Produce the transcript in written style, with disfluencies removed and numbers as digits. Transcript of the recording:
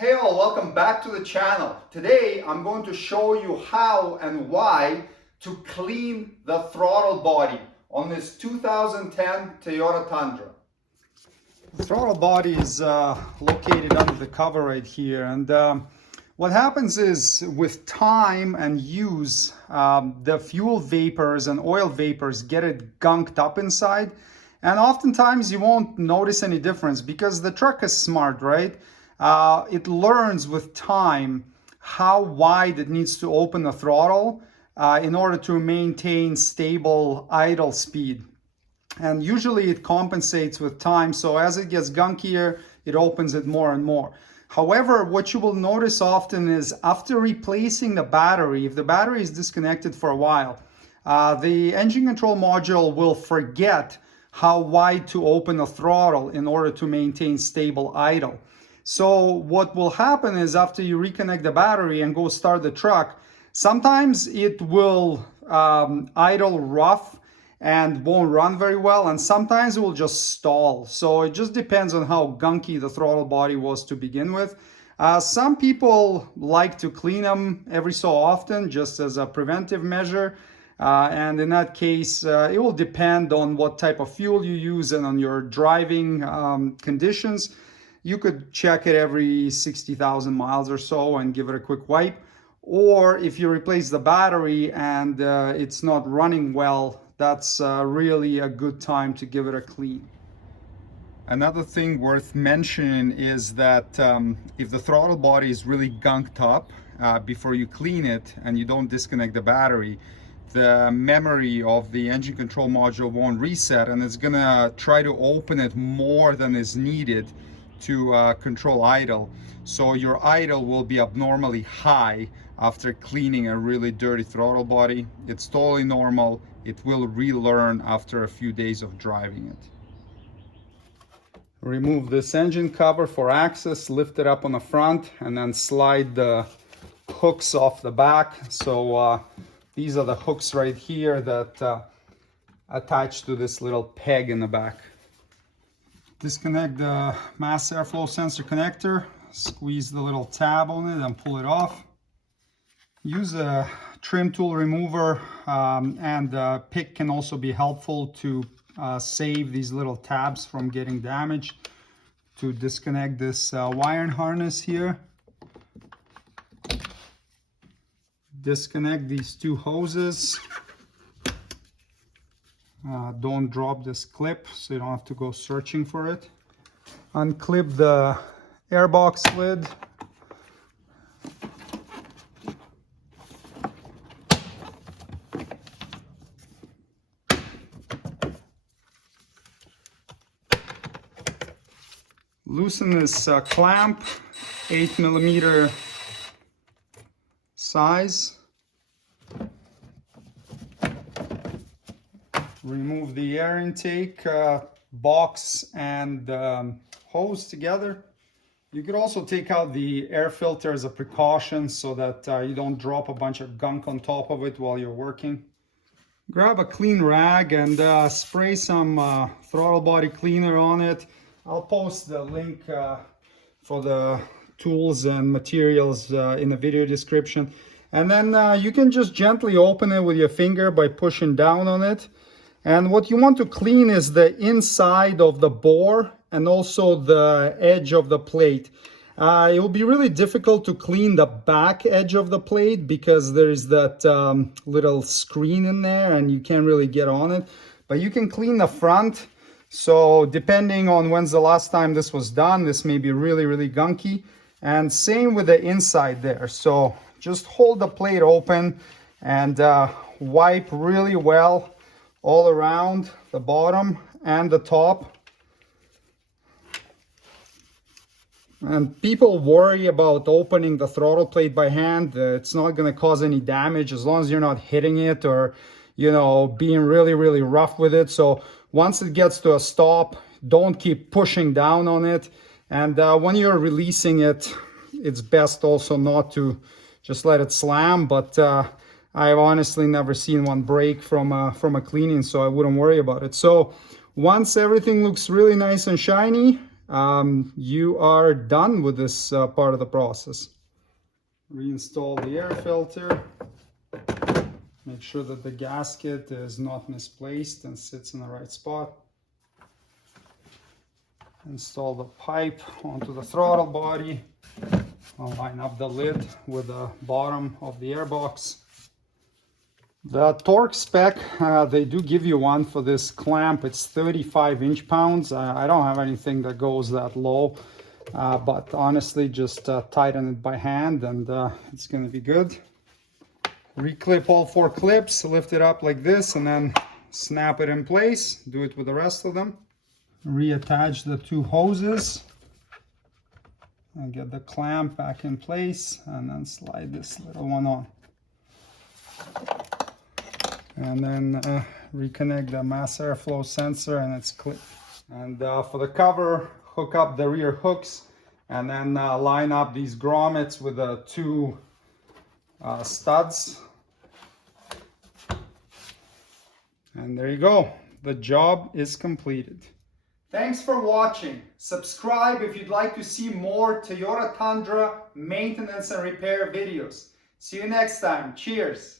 Hey all, welcome back to the channel. Today I'm going to show you how and why to clean the throttle body on this 2010 Toyota Tundra. The throttle body is located under the cover right here, and what happens is with time and use, the fuel vapors and oil vapors get it gunked up inside, and oftentimes you won't notice any difference because the truck is smart, right? It learns with time how wide it needs to open the throttle in order to maintain stable idle speed. And usually it compensates with time, so as it gets gunkier, it opens it more and more. However, what you will notice often is after replacing the battery, if the battery is disconnected for a while, the engine control module will forget how wide to open the throttle in order to maintain stable idle. So what will happen is after you reconnect the battery and go start the truck, sometimes it will idle rough and won't run very well, and sometimes it will just stall. So it just depends on how gunky the throttle body was to begin with. Some people like to clean them every so often just as a preventive measure. And in that case, it will depend on what type of fuel you use and on your driving conditions. You could check it every 60,000 miles or so and give it a quick wipe. Or if you replace the battery and it's not running well, that's really a good time to give it a clean. Another thing worth mentioning is that if the throttle body is really gunked up before you clean it and you don't disconnect the battery, the memory of the engine control module won't reset, and it's gonna try to open it more than is needed to control idle. So your idle will be abnormally high after cleaning a really dirty throttle body. It's totally normal. It will relearn after a few days of driving it. Remove this engine cover for access, lift it up on the front, and then slide the hooks off the back. So these are the hooks right here that attach to this little peg in the back. Disconnect the mass airflow sensor connector, squeeze the little tab on it and pull it off. Use a trim tool remover, and a pick can also be helpful to save these little tabs from getting damaged. To disconnect this wiring harness here. Disconnect these two hoses. Don't drop this clip so you don't have to go searching for it. Unclip the airbox lid. Loosen this clamp, 8mm size. Remove the air intake box and hose together. You could also take out the air filter as a precaution so that you don't drop a bunch of gunk on top of it while you're working. Grab a clean rag and spray some throttle body cleaner on it. I'll post the link for the tools and materials in the video description. And then you can just gently open it with your finger by pushing down on it. And what you want to clean is the inside of the bore and also the edge of the plate. It will be really difficult to clean the back edge of the plate because there's that little screen in there and you can't really get on it. But you can clean the front. So depending on when's the last time this was done, this may be really, really gunky. And same with the inside there. So just hold the plate open and wipe really well all around the bottom and the top. And people worry about opening the throttle plate by hand. It's not going to cause any damage as long as you're not hitting it or, you know, being really, really rough with it. So once it gets to a stop, don't keep pushing down on it. And when you're releasing it, it's best also not to just let it slam. But I've honestly never seen one break from a cleaning, so I wouldn't worry about it. So once everything looks really nice and shiny, you are done with this part of the process. Reinstall the air filter. Make sure that the gasket is not misplaced and sits in the right spot. Install the pipe onto the throttle body. I'll line up the lid with the bottom of the airbox. The torque spec, they do give you one for this clamp. It's 35 inch-pounds. I don't have anything that goes that low, but honestly, just tighten it by hand and it's going to be good. Reclip all 4 clips, lift it up like this, and then snap it in place. Do it with the rest of them. Reattach the 2 hoses and get the clamp back in place, and then slide this little one on. And then reconnect the mass airflow sensor and its clip. And for the cover, hook up the rear hooks and then line up these grommets with the 2 studs. And there you go. The job is completed. Thanks for watching. Subscribe if you'd like to see more Toyota Tundra maintenance and repair videos. See you next time. Cheers.